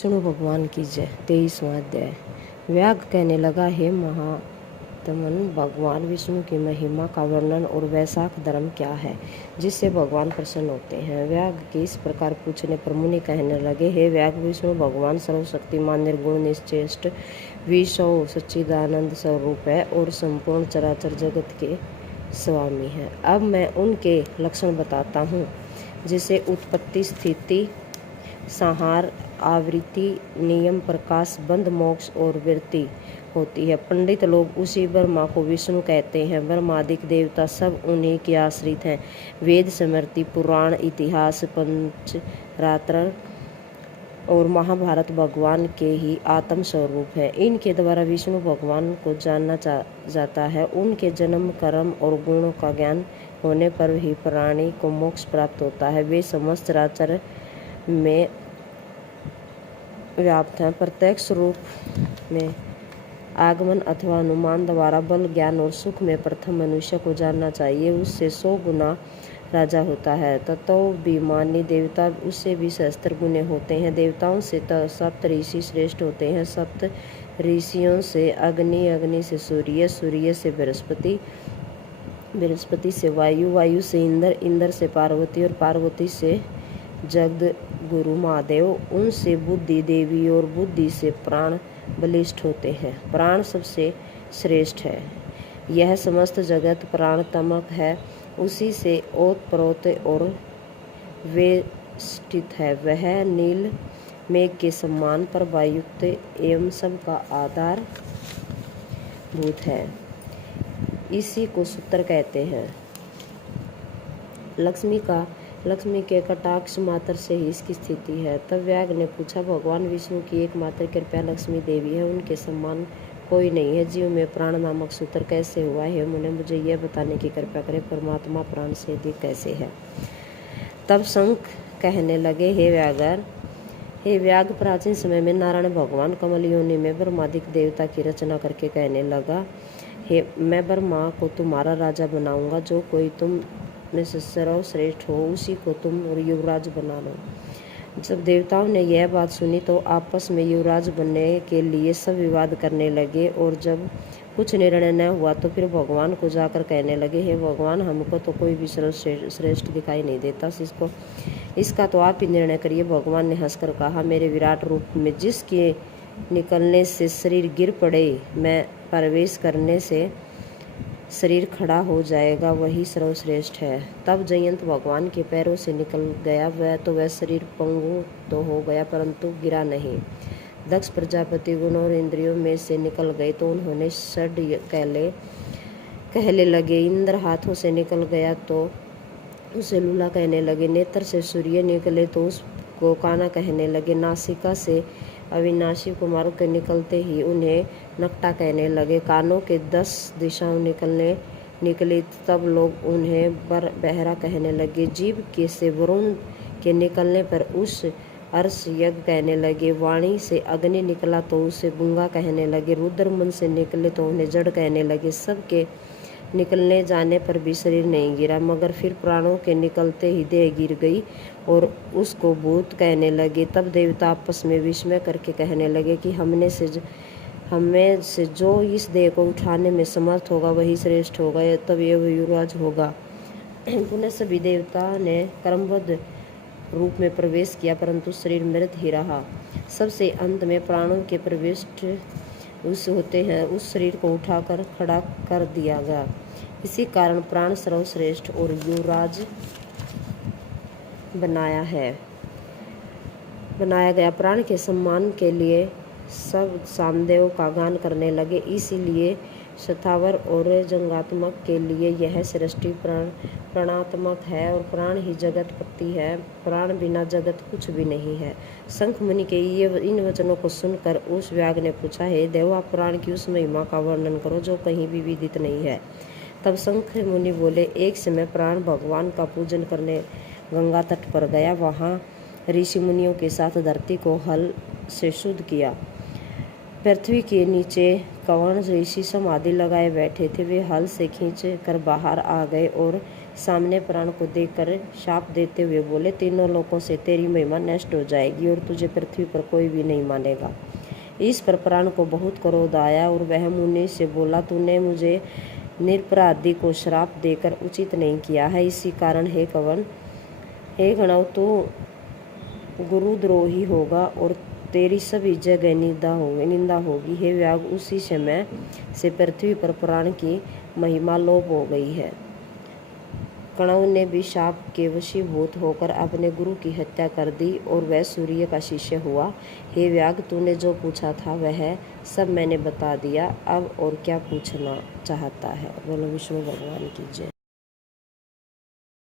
विष्णु भगवान की जय। 23वां अध्याय। व्याग कहने लगा, हे महात्मन, भगवान विष्णु की महिमा का वर्णन और वैशाख धर्म क्या है जिससे भगवान प्रसन्न होते हैं। व्याग के इस प्रकार पूछने पर मुनि कहने लगे, हे व्याग, विष्णु भगवान सर्वशक्तिमान, निर्गुण, निश्चेष्ट, विश्व सच्चिदानंद स्वरूप है और संपूर्ण चराचर जगत के स्वामी है। अब मैं उनके लक्षण बताता हूँ, जिसे उत्पत्ति, स्थिति, संहार, आवृत्ति, नियम, प्रकाश, बंध, मोक्ष और वृत्ति होती है। पंडित लोग उसी ब्रह्मा को विष्णु कहते हैं। ब्रह्मादिक देवता सब उन्हीं के आश्रित हैं। वेद, स्मृति, पुराण, इतिहास, पंचरात्र और महाभारत भगवान के ही आत्म स्वरूप है। इनके द्वारा विष्णु भगवान को जानना जाता है। उनके जन्म, कर्म और गुणों का ज्ञान होने पर ही प्राणी को मोक्ष प्राप्त होता है। वे समस्त चराचर में व्याप्त हैं। प्रत्यक्ष रूप में आगमन अथवा अनुमान द्वारा बल, ज्ञान और सुख में प्रथम मनुष्य को जानना चाहिए। उससे 100 गुना राजा होता है। तत्वाभिमानी देवता उससे भी सहस्त्र गुने होते हैं। देवताओं से सप्त ऋषि श्रेष्ठ होते हैं। सप्त ऋषियों से अग्नि, अग्नि से सूर्य, सूर्य से बृहस्पति, बृहस्पति से वायु, वायु से इंद्र, इंद्र से पार्वती और पार्वती से जगद गुरु महादेव, उनसे बुद्धि देवी और बुद्धि से प्राण बलिष्ठ होते हैं। प्राण सबसे श्रेष्ठ है। यह समस्त जगत प्राणतमक है। उसी से ओतप्रोत और वेष्टित है। वह नील मेघ के समान प्रभायुक्त एवं सबका आधार भूत है। इसी को सूत्र कहते हैं। लक्ष्मी के कटाक्ष मात्र से ही इसकी स्थिति है। तब व्याग ने पूछा, भगवान विष्णु की एकमात्र कृपया लक्ष्मी देवी है, उनके समान कोई नहीं है। जीव में प्राण नामक सूत्र कैसे हुआ है? मुने मुझे यह बताने की कृपया करें, परमात्मा प्राण से अधिक कैसे है? तब शंख कहने लगे, हे व्याग, प्राचीन समय में नारायण भगवान कमल योनि में ब्रह्मादिक देवता की रचना करके कहने लगा, हे मैं ब्रह्मा को तुम्हारा राजा बनाऊंगा। जो कोई तुम में से सर्वश्रेष्ठ हो उसी को तुम युवराज बना लो। जब देवताओं ने यह बात सुनी तो आपस में युवराज बनने के लिए सब विवाद करने लगे। और जब कुछ निर्णय न हुआ तो फिर भगवान को जाकर कहने लगे, हे भगवान, हमको तो कोई भी सर्वश्रेष्ठ दिखाई नहीं देता। इसका तो आप ही निर्णय करिए। भगवान ने हंसकर कहा, मेरे विराट रूप में जिसके निकलने से शरीर गिर पड़े, मैं प्रवेश करने से शरीर खड़ा हो जाएगा, वही सर्वश्रेष्ठ है। तब जयंत भगवान के पैरों से निकल गया। वह शरीर पंगु तो हो गया परंतु गिरा नहीं। दक्ष प्रजापति गुणों और इंद्रियों में से निकल गए तो उन्होंने षड कहले लगे। इंद्र हाथों से निकल गया तो उसे लूला कहने लगे। नेत्र से सूर्य निकले तो उसको काना कहने लगे। नासिका से अविनाशी कुमारों के निकलते ही उन्हें नकटा कहने लगे। कानों के 10 दिशाओं निकली तब लोग उन्हें बहरा कहने लगे। जीभ के से वरुण के निकलने पर उस अर्श यज्ञ कहने लगे। वाणी से अग्नि निकला तो उसे गूंगा कहने लगे। रुद्र मन से निकले तो उन्हें जड़ कहने लगे। सबके निकलने जाने पर भी शरीर नहीं गिरा, मगर फिर प्राणों के निकलते ही देह गिर गई और उसको भूत कहने लगे। तब देवता आपस में विस्मय करके कहने लगे कि हमें से जो इस देह को उठाने में समर्थ होगा वही श्रेष्ठ होगा, तब ये युवराज होगा। पुनः सभी देवता ने क्रमबद्ध रूप में प्रवेश किया परंतु शरीर मृत ही रहा। सबसे अंत में प्राणों के प्रविष्ट उस होते हैं, उस शरीर को उठाकर खड़ा कर दिया गया। इसी कारण प्राण सर्वश्रेष्ठ और युवराज बनाया गया। प्राण के सम्मान के लिए सब सामदेव का गान करने लगे। इसीलिए स्थावर और जंगात्मक के लिए यह सृष्टि प्राणात्मक है और प्राण ही जगतपति है। प्राण बिना जगत कुछ भी नहीं है। शंख मुनि के इन वचनों को सुनकर उस व्याग ने पूछा, हे देव, आप प्राण की उस महिमा का वर्णन करो जो कहीं भी विदित नहीं है। तब शंख मुनि बोले, एक समय प्राण भगवान का पूजन करने गंगा तट पर गया। वहाँ ऋषि मुनियों के साथ धरती को हल से शुद्ध किया। पृथ्वी के नीचे कवण ऋषि समाधि लगाए बैठे थे। वे हल से खींच कर बाहर आ गए और सामने प्राण को देखकर शाप देते हुए बोले, तीनों लोकों से तेरी महिमा नष्ट हो जाएगी और तुझे पृथ्वी पर कोई भी नहीं मानेगा। इस पर प्राण को बहुत क्रोध आया और वह मुनि से बोला, तूने मुझे निरपराधी को श्राप देकर उचित नहीं किया है। इसी कारण हे गणव, तू गुरुद्रोही होगा और तेरी सभी जगह निंदा होगी। हे व्याग, उसी समय से पृथ्वी पर प्राण की महिमा लोप हो गई है। कणव ने भी शाप के वशीभूत होकर अपने गुरु की हत्या कर दी और वह सूर्य का शिष्य हुआ। हे व्याग, तूने जो पूछा था वह सब मैंने बता दिया, अब और क्या पूछना चाहता है? बोलो विष्णु भगवान की जय।